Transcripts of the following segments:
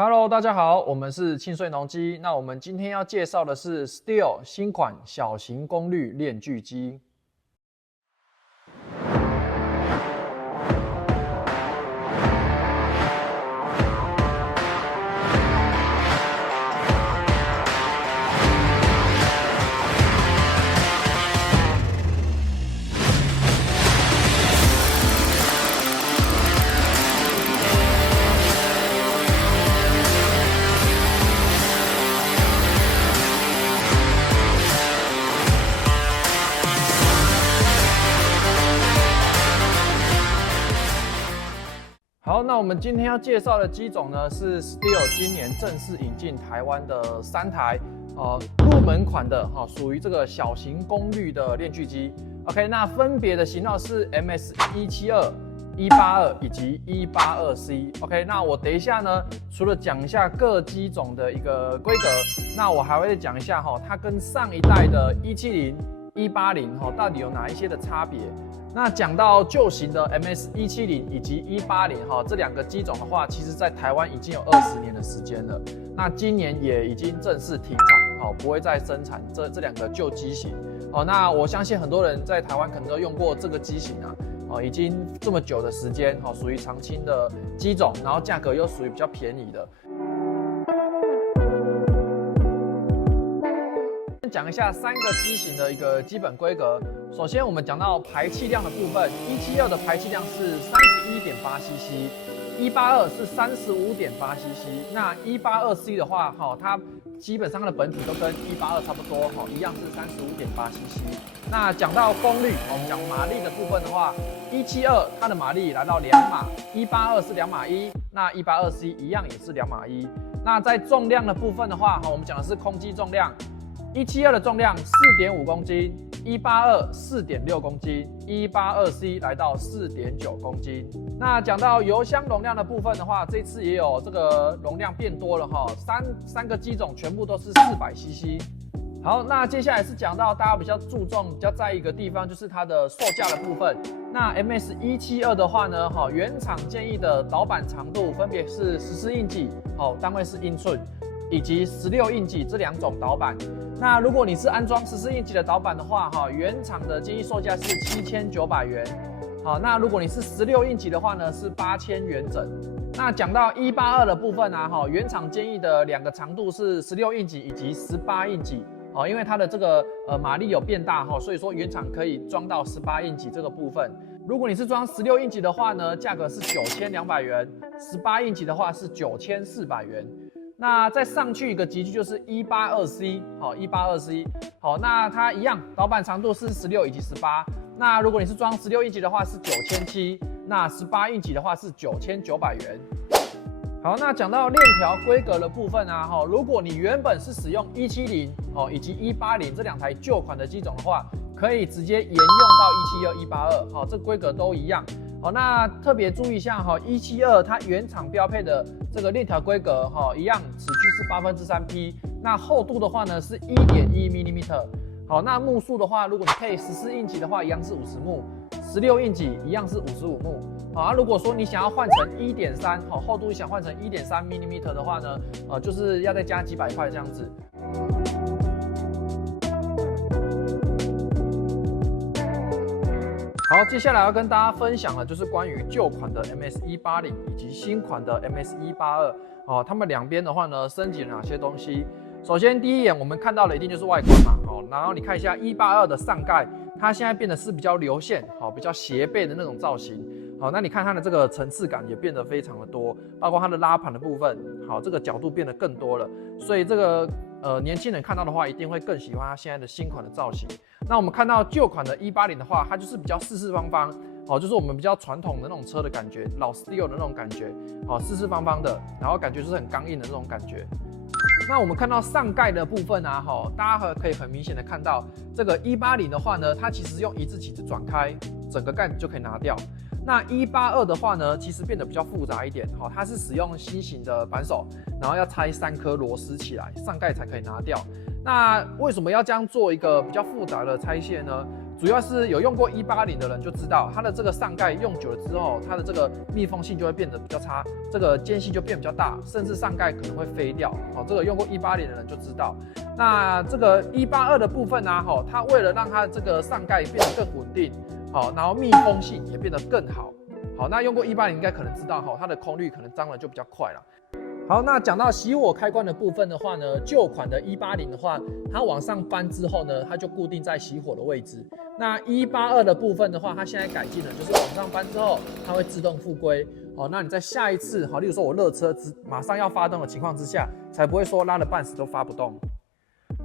Hello， 大家好，我们是庆穗农机。那我们今天要介绍的是 Stihl 新款小型功率链锯机。好，那我们今天要介绍的机种呢，是 Stihl 今年正式引进台湾的3台，入门款的属于这个小型功率的链锯机。OK， 那分别的型号是 MS172、182以及182C。OK， 那我等一下呢，除了讲一下各机种的一个规格，那我还会讲一下它跟上一代的170、180到底有哪一些的差别。那讲到旧型的 MS170以及180这两个机种的话，其实在台湾已经有20年的时间了。那今年也已经正式停产，不会再生产这两个旧机型。那我相信很多人在台湾可能都用过这个机型已经这么久的时间，属于长青的机种，然后价格又属于比较便宜的。讲一下3个机型的一个基本规格。首先，我们讲到排气量的部分，172的排气量是31.8cc，182是35.8cc。那182C 的话，它基本上的本体都跟182差不多，一样是35.8cc。那讲到功率，我们讲马力的部分的话，172它的马力来到2马，182是2马1，那182C 一样也是2马1。那在重量的部分的话，我们讲的是空机重量。172的重量4.5公斤，182 4.6公斤，182C 来到4.9公斤。那讲到油箱容量的部分的话，这次也有这个容量变多了三个机种全部都是400cc。好，那接下来是讲到大家比较注重、比较在意一个地方，就是它的售价的部分。那 MS172的话呢，原厂建议的导板长度分别是14英几，单位是英寸，以及16英几这2种导板。那如果你是安装14英几的导板的话，原厂的建议售价是7900元。好，那如果你是16英几的话呢，是8000元整。那讲到182的部分原厂建议的2个长度是16英几以及18英几。因为它的这个马力有变大所以说原厂可以装到18英几这个部分。如果你是装16英几的话呢，价格是9200元，18英几的话是9400元。那再上去一个级距就是 182C，182C， 那它一样，导板长度是16以及18。那如果你是装16英几的话是9700，那18英几的话是9900元。好，那讲到链条规格的部分如果你原本是使用170以及180这2台旧款的机种的话，可以直接沿用到172、182，这个规格都一样。那特别注意一下172它原厂标配的这个链条规格一样，尺距是3/8，那厚度的话呢是 1.1mm。好，那目数的话，如果你配14英几的话，一样是50目；16英几一样是55目。好，如果说你想要换成 1.3，厚度想换成 1.3mm 的话呢，就是要再加几百块这样子。好，接下来要跟大家分享的就是关于旧款的 MS180以及新款的 MS182，它们两边的话呢，升级了哪些东西？首先第一眼我们看到的一定就是外观嘛，然后你看一下182的上盖，它现在变得是比较流线，比较斜背的那种造型。好，那你看它的这个层次感也变得非常的多，包括它的拉盘的部分，这个角度变得更多了，所以这个年轻人看到的话，一定会更喜欢它现在的新款的造型。那我们看到旧款的180的话，它就是比较四四方方，就是我们比较传统的那种车的感觉，老 Stihl 的那种感觉，四四方方的，然后感觉就是很刚硬的那种感觉。那我们看到上盖的部分大家可以很明显的看到，这个180的话呢，它其实用一字起子转开，整个盖子就可以拿掉。那182的话呢，其实变得比较复杂一点，它是使用新型的扳手，然后要拆3颗螺丝起来，上盖才可以拿掉。那为什么要这样做一个比较复杂的拆卸呢？主要是有用过180的人就知道，它的这个上盖用久了之后，它的这个密封性就会变得比较差，这个间隙就变比较大，甚至上盖可能会飞掉。哦，这个用过180的人就知道。那这个182的部分呢，它为了让它这个上盖变得更稳定，好，然后密封性也变得更好。好，那用过180应该可能知道，它的空滤可能脏了就比较快了。好，那讲到熄火开关的部分的话呢，旧款的180的话，它往上翻之后呢，它就固定在熄火的位置。那182的部分的话，它现在改进了，就是往上翻之后，它会自动复归。哦，那你在下一次，好，例如说我热车马上要发动的情况之下，才不会说拉了半死都发不动。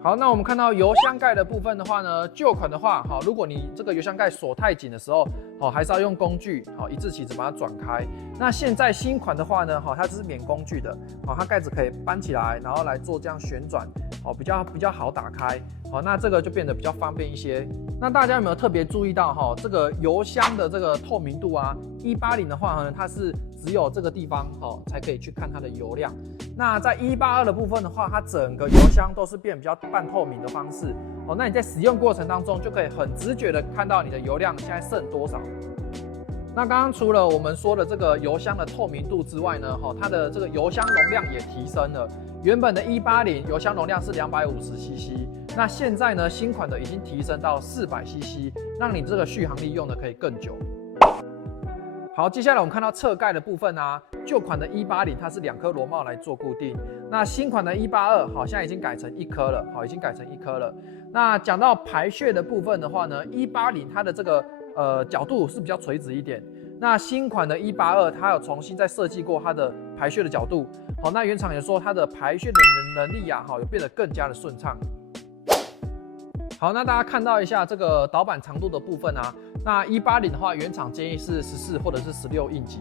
好，那我们看到油箱盖的部分的话呢，旧款的话，好，如果你这个油箱盖锁太紧的时候，好，还是要用工具，好，一字起子把它转开。那现在新款的话呢，好，它是免工具的，好，它盖子可以搬起来，然后来做这样旋转，好，比较好打开，好，那这个就变得比较方便一些。那大家有没有特别注意到哈，这个油箱的这个透明度啊，180的话呢，它是只有这个地方好才可以去看它的油量。那在182的部分的话，它整个油箱都是变比较半透明的方式，哦，那你在使用过程当中就可以很直觉的看到你的油量现在剩多少。那刚刚除了我们说的这个油箱的透明度之外呢，它的这个油箱容量也提升了。原本的180油箱容量是250cc， 那现在呢新款的已经提升到400cc， 让你这个续航力用的可以更久。好，接下来我们看到侧盖的部分啊，旧款的180它是2颗螺帽来做固定，那新款的182好像已经改成1颗了，好，已经改成1颗了。那讲到排屑的部分的话呢，180它的这个角度是比较垂直一点，那新款的182它有重新再设计过它的排屑的角度，好，那原厂也说它的排屑的能力啊，好，有变得更加的顺畅。好，那大家看到一下这个导板长度的部分啊，那180的话，原厂建议是14或者是16英级。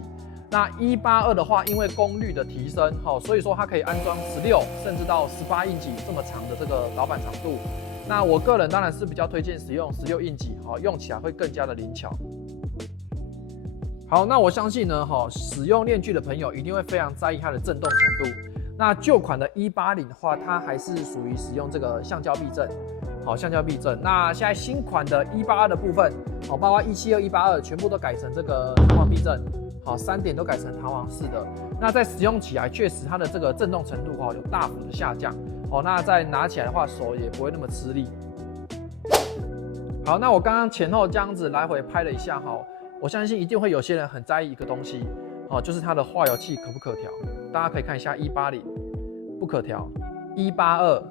那182的话，因为功率的提升，好，所以说它可以安装16甚至到18英级这么长的这个导板长度。那我个人当然是比较推荐使用16英级，好，用起来会更加的灵巧。好，那我相信呢，使用链锯的朋友一定会非常在意它的震动程度。那旧款的180的话，它还是属于使用这个橡胶避震。好，橡胶避震。那现在新款的182的部分，好，包括172、182全部都改成这个弹簧避震，好，3点都改成弹簧式的。那在使用起来，确实它的这个震动程度有大幅的下降。好，那再拿起来的话，手也不会那么吃力。好，那我刚刚前后这样子来回拍了一下，我相信一定会有些人很在意一个东西，就是它的化油器可不可调。大家可以看一下180不可调，182。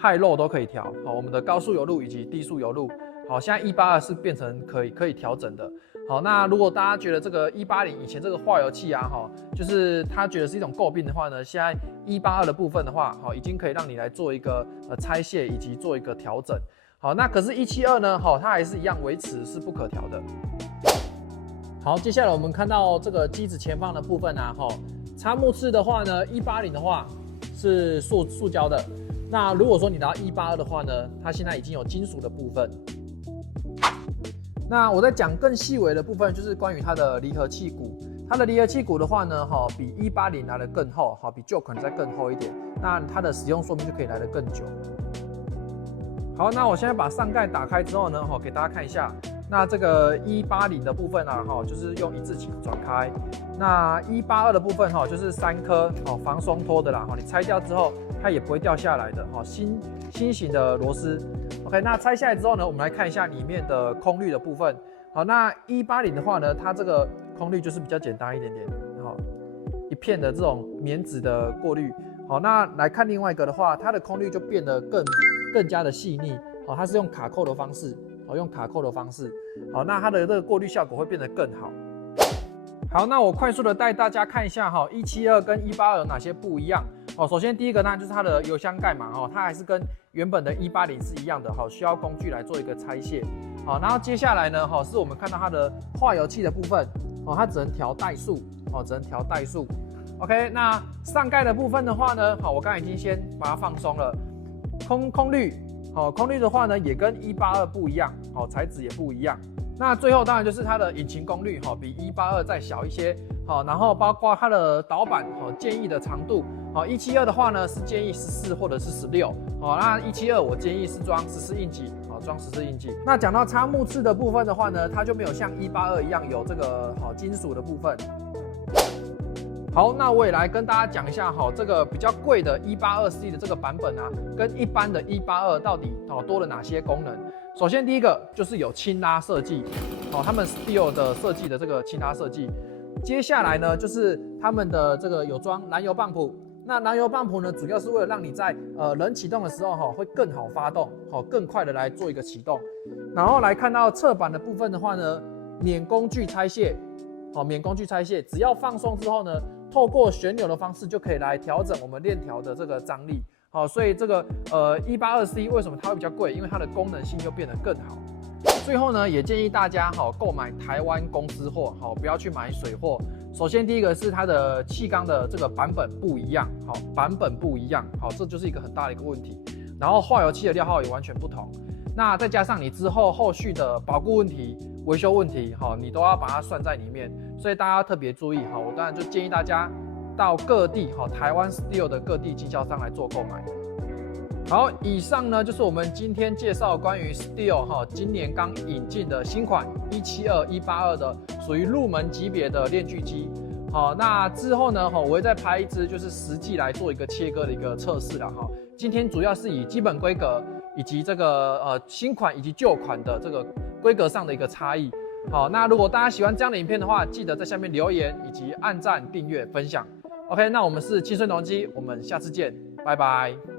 high low 都可以调，好，我们的高速油路以及低速油路，好，现在182是变成可以调整的，好，那如果大家觉得这个180以前这个化油器啊，就是他觉得是一种诟病的话呢，现在182的部分的话，好，已经可以让你来做一个拆卸以及做一个调整，好，那可是172呢，它还是一样维持是不可调的。好，接下来我们看到这个机子前方的部分啊，插木刺的话呢，180的话是塑胶的。那如果说你拿到182的话呢，它现在已经有金属的部分。那我在讲更细微的部分，就是关于它的离合器骨。它的离合器骨的话呢，比180来的更厚，比旧款再更厚一点。那它的使用寿命就可以来得更久。好，那我现在把上盖打开之后呢，给大家看一下。那这个180的部分啊，就是用一字起转开。那182的部分就是3颗防松脱的啦，你拆掉之后它也不会掉下来的，新型的螺丝。OK， 那拆下来之后呢，我们来看一下里面的空滤的部分。好，那180的话呢，它这个空滤就是比较简单一点点，一片的这种棉质的过滤。好，那来看另外一个的话，它的空滤就变得更加的细腻。好，它是用卡扣的方式。用卡扣的方式，好，那它的这个过滤效果会变得更好。好，那我快速的带大家看一下172跟182有哪些不一样。首先第一个呢就是它的油箱盖嘛，它还是跟原本的180是一样的，需要工具来做一个拆卸。好，然后接下来呢，是我们看到它的化油器的部分，它只能调怠速，只能调怠速。OK， 那上盖的部分的话呢，我刚才已经先把它放松了，空滤。空滤的话呢，也跟182不一样，材质也不一样。那最后当然就是它的引擎功率，比182再小一些，然后包括它的导板，建议的长度，172的话呢是建议14或者是16，那172我建议是装14英级，装14印记。那讲到插木刺的部分的话呢，它就没有像182一样有这个金属的部分。好，那我也来跟大家讲一下这个比较贵的182C 的这个版本啊，跟一般的182到底多了哪些功能。首先第一个就是有轻拉设计，他们 Steel 的设计的这个轻拉设计。接下来呢，就是他们的这个有装燃油泵浦。那燃油泵浦呢，主要是为了让你在人启动的时候会更好发动，更快的来做一个启动。然后来看到侧板的部分的话呢，免工具拆卸，免工具拆卸，只要放松之后呢，透过旋钮的方式就可以来调整我们链条的这个张力。所以这个182C 为什么它会比较贵？因为它的功能性就变得更好。最后呢，也建议大家购买台湾公司货，不要去买水货。首先第一个是它的气缸的这个版本不一样，版本不一样，这就是一个很大的一个问题。然后化油器的料号也完全不同。那再加上你之后后续的保固问题、维修问题，你都要把它算在里面，所以大家要特别注意。我当然就建议大家到各地台湾 Steel 的各地经销商来做购买。好，以上呢就是我们今天介绍关于 Steel 今年刚引进的新款172、182的属于入门级别的链锯机。那之后呢我会再拍一支就是实际来做一个切割的一个测试啦。今天主要是以基本规格以及这个新款以及旧款的这个规格上的一个差异。那如果大家喜欢这样的影片的话，记得在下面留言以及按赞、订阅、分享。OK， 那我们是青春农机，我们下次见，拜拜。